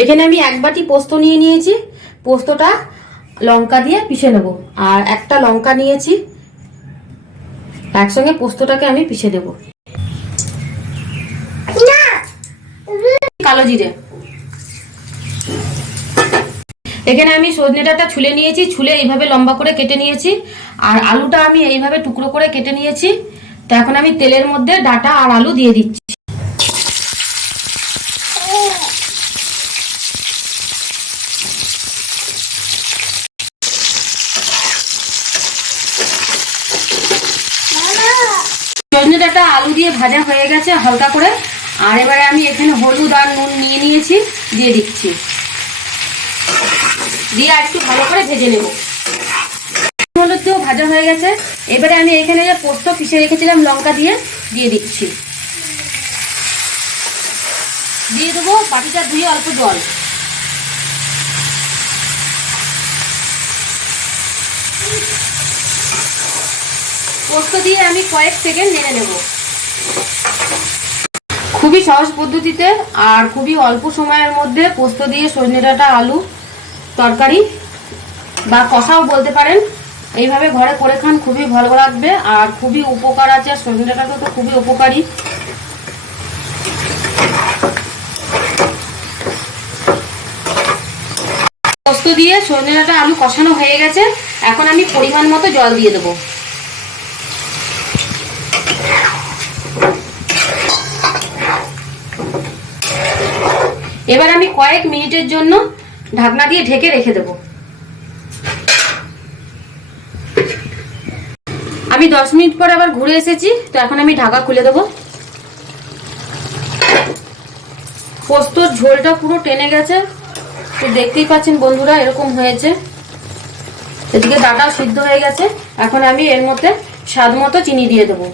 এখানে আমি 1 বাটি পোস্ত নিয়ে নিয়েছি। পোস্তটা লঙ্কা দিয়ে পিষে নেব। আর একটা লঙ্কা নিয়েছি, একসঙ্গে পোস্তটাকে আমি পিষে দেব। কালো জিরে। এখানে আমি সজনে ডাঁটা ছুলে নিয়েছি, ছুলে এইভাবে লম্বা করে কেটে নিয়েছি। আর আলুটা আমি এইভাবে টুকরো করে কেটে নিয়েছি। তো এখন আমি তেলের মধ্যে ডাঁটা আর আলু দিয়ে দিচ্ছি। সজনে ডাঁটা আলু দিয়ে ভাজা হয়ে গেছে হালকা করে। আর এবারে আমি এখানে হলুদ আর নুন নিয়ে নিয়েছি, দিয়ে দিচ্ছি। দিয়ে আর একটু ভালো করে ভেজে নেব। হলুদ দিয়েও ভাজা হয়ে গেছে। এবারে আমি এখানে যে পোস্ত পিষে রেখেছিলাম লঙ্কা দিয়ে দিচ্ছি। দিয়ে দেবো বাটিটা ধুয়ে অল্প জল। পোস্ত দিয়ে আমি কয়েক সেকেন্ড নেড়ে নেব। খুবই সহজ পদ্ধতিতে আর খুবই অল্প সময়ের মধ্যে পোস্ত দিয়ে সজনে ডাঁটা আলু তরকারি বা কষাও বলতে পারেন, এইভাবে ঘরে করে খান, খুবই ভালো লাগবে। আর খুবই উপকার আছে, সজনে ডাঁটা তো খুবই উপকারী। পোস্ত দিয়ে সজনে ডাঁটা আলু কষানো হয়ে গেছে। এখন আমি পরিমাণ মতো জল দিয়ে দেবো। এবার আমি কয়েক মিনিটের জন্য ঢাকনা দিয়ে ঢেকে রেখে দেব। আমি 10 মিনিট পর আবার ঘুরে এসেছি। তো এখন আমি ঢাকা খুলে দেব। পোস্তর ঝোলটা পুরো টেনে গেছে, তো দেখতেই পাচ্ছেন বন্ধুরা, এরকম হয়েছে। এদিকে ডাঁটাও সিদ্ধ হয়ে গেছে। এখন আমি এর মধ্যে স্বাদ মতো চিনি দিয়ে দেবো।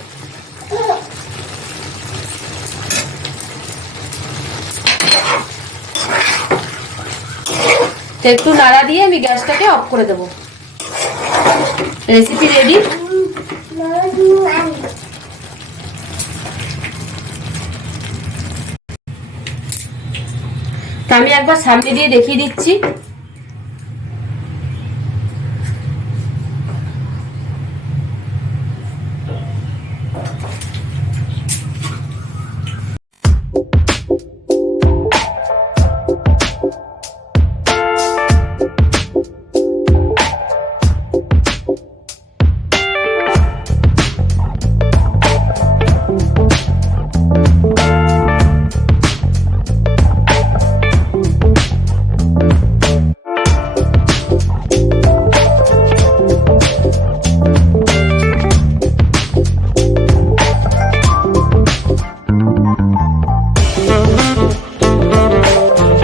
একটু নাড়া দিয়ে আমি গ্যাসটাকে অফ করে দেবো। Recipe ready. আমি একবার সামনে দিয়ে দেখিয়ে দিচ্ছি।